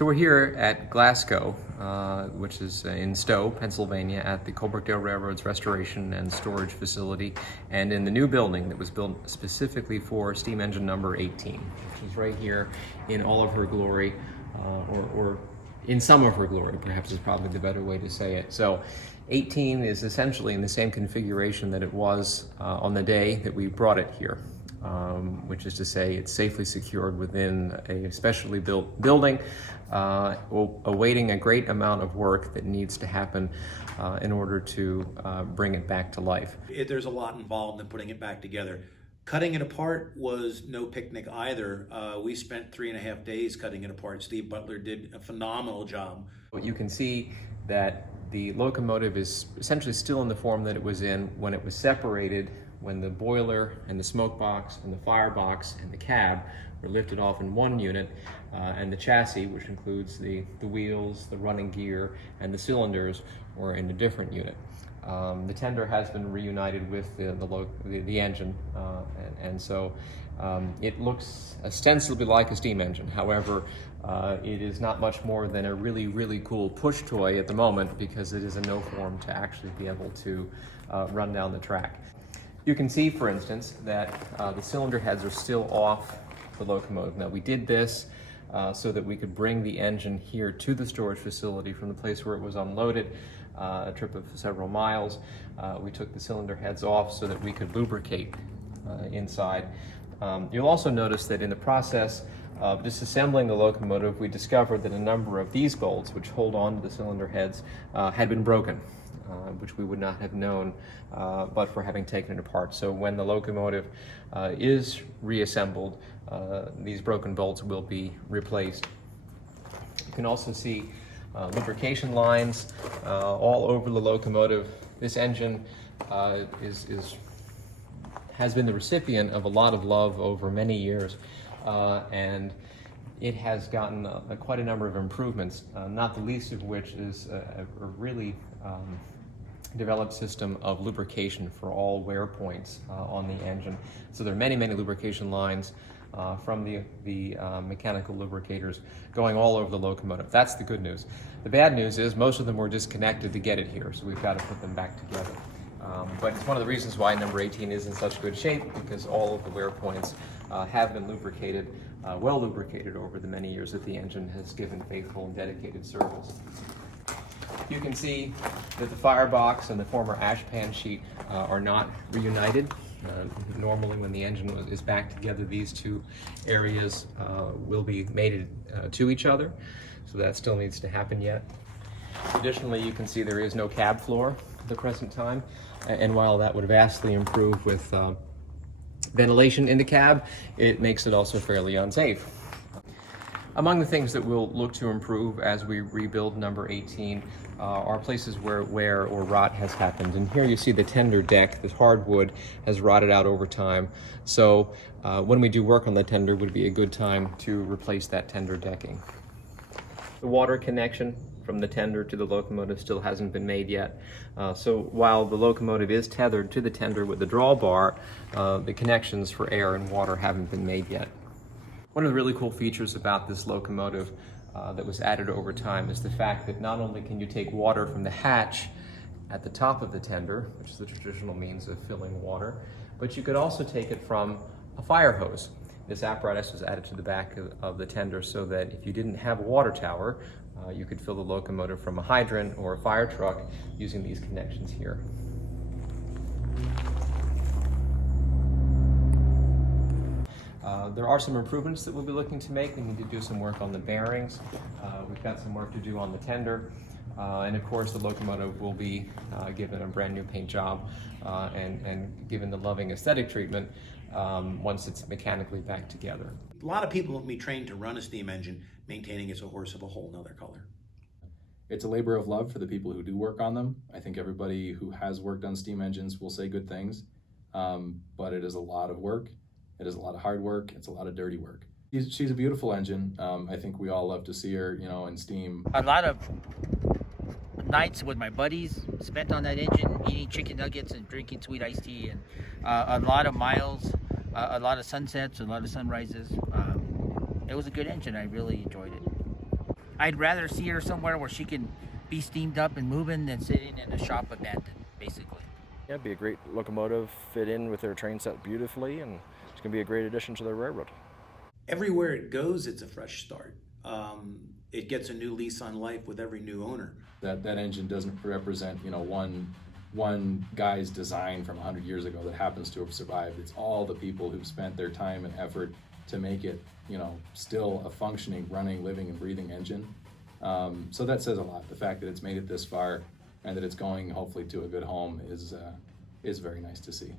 So we're here at Glasgow, which is in Stowe, Pennsylvania, at the Colebrookdale Railroad's restoration and storage facility, and in the new building that was built specifically for steam engine number 18, which is right here in all of her glory, or in some of her glory, perhaps is probably the better way to say it. So 18 is essentially in the same configuration that it was on the day that we brought it here. Which is to say it's safely secured within a specially built building, awaiting a great amount of work that needs to happen in order to bring it back to life. There's a lot involved in putting it back together. Cutting it apart was no picnic either. We spent 3.5 days cutting it apart. Steve Butler did a phenomenal job. You can see that the locomotive is essentially still in the form that it was in when it was separated, when the boiler and the smoke box and the firebox and the cab were lifted off in one unit, and the chassis, which includes the wheels, the running gear, and the cylinders, were in a different unit. The tender has been reunited with the engine, and so it looks ostensibly like a steam engine. However, it is not much more than a really, really cool push toy at the moment, because it is in no form to actually be able to run down the track. You can see, for instance, that the cylinder heads are still off the locomotive. Now, we did this so that we could bring the engine here to the storage facility from the place where it was unloaded, a trip of several miles. We took the cylinder heads off so that we could lubricate inside. You'll also notice that in the process of disassembling the locomotive, we discovered that a number of these bolts, which hold on to the cylinder heads, had been broken. Which we would not have known but for having taken it apart. So when the locomotive is reassembled, these broken bolts will be replaced. You can also see lubrication lines all over the locomotive. This engine has been the recipient of a lot of love over many years, and it has gotten quite a number of improvements, not the least of which is a really developed system of lubrication for all wear points on the engine. So there are many, many lubrication lines from the mechanical lubricators going all over the locomotive. That's the good news. The bad news is most of them were disconnected to get it here, so we've got to put them back together. But it's one of the reasons why number 18 is in such good shape, because all of the wear points have been lubricated, well lubricated over the many years that the engine has given faithful and dedicated service. You can see that the firebox and the former ash pan sheet are not reunited. Normally when the engine is back together, these two areas will be mated to each other, so that still needs to happen yet. Additionally, you can see there is no cab floor at the present time, and while that would vastly improve with ventilation in the cab, it makes it also fairly unsafe. Among the things that we'll look to improve as we rebuild number 18 are places where wear or rot has happened. And here you see the tender deck. This hardwood has rotted out over time. So when we do work on the tender, would be a good time to replace that tender decking. The water connection from the tender to the locomotive still hasn't been made yet. So while the locomotive is tethered to the tender with the drawbar, the connections for air and water haven't been made yet. One of the really cool features about this locomotive that was added over time is the fact that not only can you take water from the hatch at the top of the tender, which is the traditional means of filling water, but you could also take it from a fire hose. This apparatus was added to the back of the tender so that if you didn't have a water tower, you could fill the locomotive from a hydrant or a fire truck using these connections here. There are some improvements that we'll be looking to make. We need to do some work on the bearings. We've got some work to do on the tender. And of course, the locomotive will be given a brand new paint job and given the loving aesthetic treatment once it's mechanically back together. A lot of people will be trained to run a steam engine. Maintaining it's a horse of a whole nother color. It's a labor of love for the people who do work on them. I think everybody who has worked on steam engines will say good things, but it is a lot of work. It is a lot of hard work. It's a lot of dirty work. She's a beautiful engine. I think we all love to see her, in steam. A lot of nights with my buddies spent on that engine, eating chicken nuggets and drinking sweet iced tea, and a lot of miles, a lot of sunsets, a lot of sunrises. It was a good engine. I really enjoyed it. I'd rather see her somewhere where she can be steamed up and moving than sitting in a shop abandoned, basically. Yeah, it'd be a great locomotive, fit in with their train set beautifully, and it's going to be a great addition to their railroad. Everywhere it goes, it's a fresh start. It gets a new lease on life with every new owner. That engine doesn't represent, you know, one guy's design from 100 years ago that happens to have survived. It's all the people who've spent their time and effort to make it, you know, still a functioning, running, living, and breathing engine. So that says a lot. The fact that it's made it this far and that it's going hopefully to a good home is very nice to see.